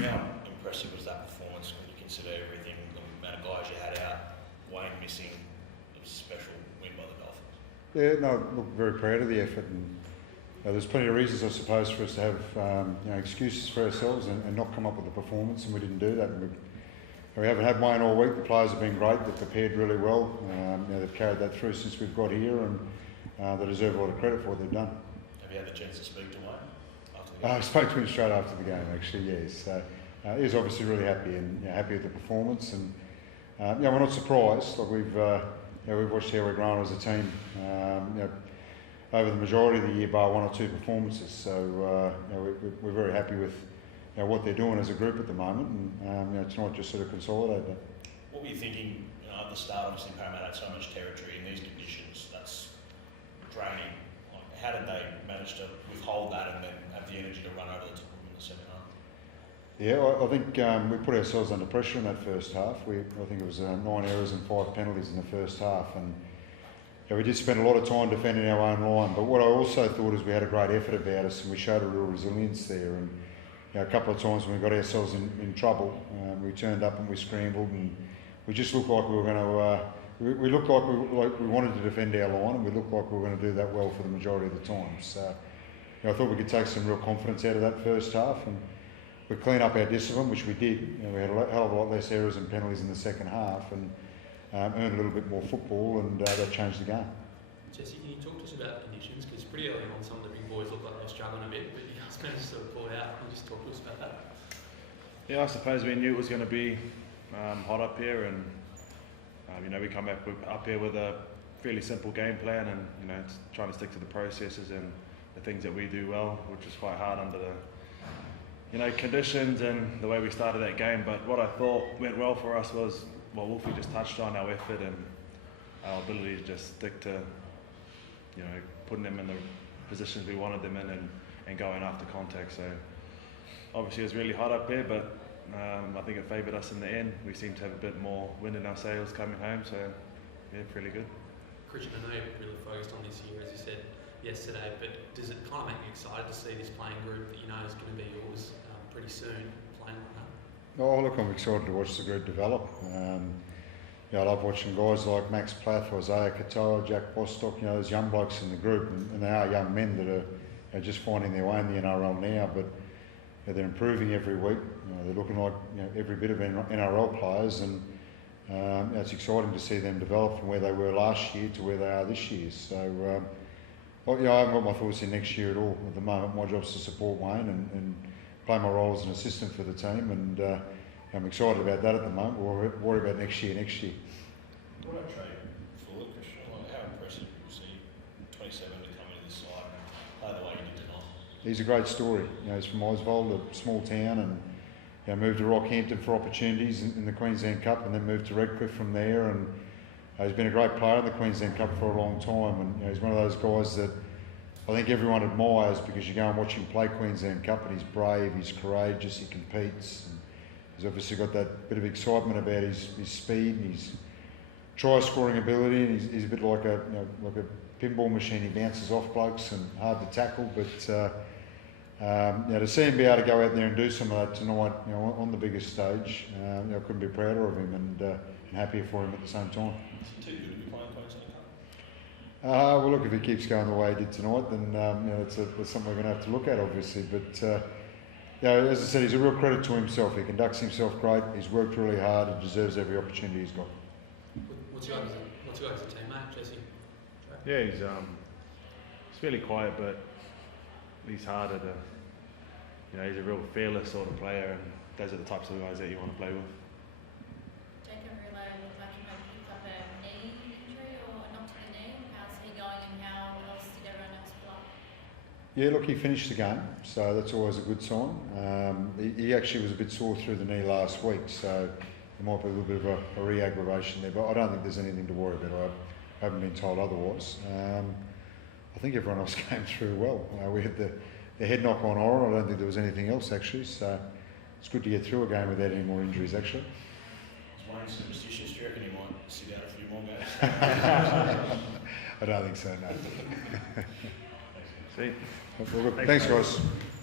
How impressive was that performance when you consider everything, the amount of guys you had out, Wayne missing? It was a special win by the Dolphins. Yeah, no, look, very proud of the effort, and there's plenty of reasons, I suppose, for us to have excuses for ourselves and not come up with a performance, and we didn't do that. And we haven't had Wayne all week. The players have been great. They've prepared really well. They've carried that through since we've got here, and they deserve a lot of credit for what they've done. Have you had the chance to speak to Wayne after the I game? spoke to him straight after the game, actually, yes. So he was obviously really happy and happy with the performance, and we're not surprised. Like we've watched how we're growing as a team. Over the majority of the year, bar one or two performances. So we're very happy with what they're doing as a group at the moment, and tonight just sort of consolidate that. What were you thinking at the start? Obviously, Parramatta had so much territory in these conditions. That's draining. How did they manage to withhold that and then have the energy to run over the top in the second half? Yeah, I think we put ourselves under pressure in that first half. I think it was 9 errors and 5 penalties in the first half, and we did spend a lot of time defending our own line. But what I also thought is we had a great effort about us, and we showed a real resilience there. And a couple of times when we got ourselves in trouble, we turned up and we scrambled, and we just looked like we were going to. We looked like we wanted to defend our line, and we looked like we were going to do that well for the majority of the time. So I thought we could take some real confidence out of that first half, and we clean up our discipline, which we did. We had a hell of a lot less errors and penalties in the second half, and earned a little bit more football, and that changed the game. Jesse, can you talk to us about the conditions? Because pretty early on, some of the big boys look like they're struggling a bit, but you guys managed to sort of pull it out. Can you just talk to us about that? Yeah, I suppose we knew it was going to be hot up here, and we come up here with a fairly simple game plan, and it's trying to stick to the processes and the things that we do well, which is quite hard under the conditions and the way we started that game. But what I thought went well for us was, well, Woolfy just touched on our effort and our ability to just stick to putting them in the positions we wanted them in and going after contact. So obviously it was really hot up here, but I think it favoured us in the end. We seem to have a bit more wind in our sails coming home, so yeah, pretty good. Kristian, I know you're really focused on this year, as you said yesterday, but does it kind of make you excited to see this playing group that you know is going to be yours pretty soon playing like that? Oh, look, I'm excited to watch the group develop. I love watching guys like Max Plath, Isaiah Katoa, Jack Bostock, those young blokes in the group, and they are young men that are just finding their way in the NRL now, but they're improving every week. They're looking like every bit of NRL players, and it's exciting to see them develop from where they were last year to where they are this year. So, I haven't got my thoughts in next year at all. At the moment, my job is to support Wayne and play my role as an assistant for the team, and I'm excited about that at the moment. We'll worry about next year. What about trade forward, Kristian? How impressive you see 27 to come into this side and play the way you did tonight? He's a great story. He's from Oswald, a small town, and moved to Rockhampton for opportunities in the Queensland Cup, and then moved to Redcliffe from there. And he's been a great player in the Queensland Cup for a long time. And he's one of those guys that I think everyone admires, because you go and watch him play Queensland Cup, and he's brave, he's courageous, he competes. And he's obviously got that bit of excitement about his speed and his try-scoring ability, and he's a bit like a pinball machine. He bounces off blokes and hard to tackle, but to see him be able to go out there and do some of that tonight, on the biggest stage, I couldn't be prouder of him and happier for him at the same time. Is he too good to be playing Queensland Cup? Well, look, if he keeps going the way he did tonight, then it's something we're going to have to look at, obviously. But as I said, he's a real credit to himself. He conducts himself great. He's worked really hard and deserves every opportunity he's got. What's your guys' teammate, Jesse? Yeah, he's fairly quiet, but he's harder to. He's a real fearless sort of player, and those are the types of guys that you want to play with. Jacob Rillo looked like he might pick up a knee injury or a knock to the knee. How's he going, and how else did everyone else pull up? Yeah, look, he finished the game, so that's always a good sign. He actually was a bit sore through the knee last week, so there might be a little bit of a re-aggravation there, but I don't think there's anything to worry about. I haven't been told otherwise. I think everyone else came through well. We had the head knock on Oren. I don't think there was anything else, actually, so it's good to get through a game without any more injuries, actually. Is Wayne superstitious? Do you reckon he might sit out a few more games? I don't think so, no. See? Well, good. Thanks, guys.